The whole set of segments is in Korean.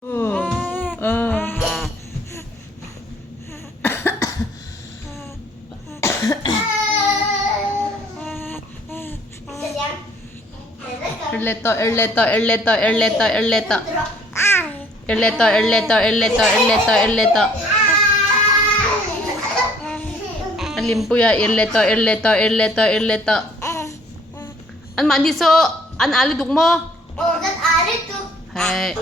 엘레터 엘레터 엘레터 엘레터 엘레터 엘레터 엘레터 엘레터 엘레터 엘레터 Limpuya 엘레터 엘레터 엘레터 엘레터 Anh mạnh đi sơ anh ali đúng mơ Anh ali tu hey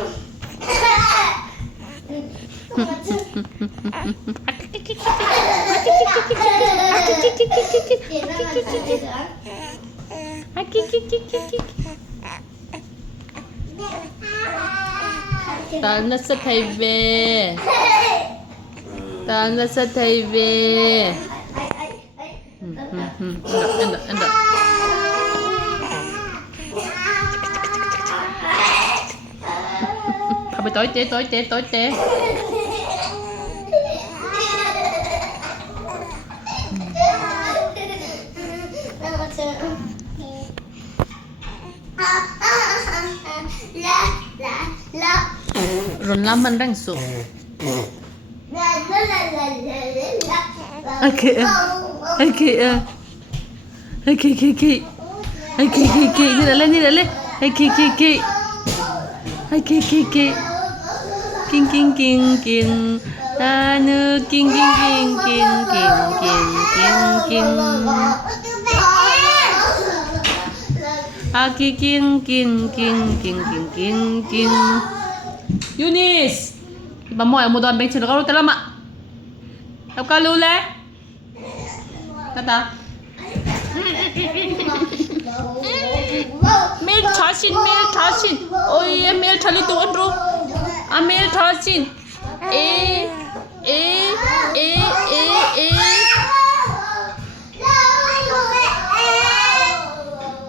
Tana sa TV Tana sa TV Enggak Habis tối té Rồi lắm anh đang sụp Okay Ini dale King Anu king Aki king Yunis Iba mo ay mo doon bang sino ka rin talama Tap ka lule Tata Mail 자신 Oye mail chali tu andro Mail 자신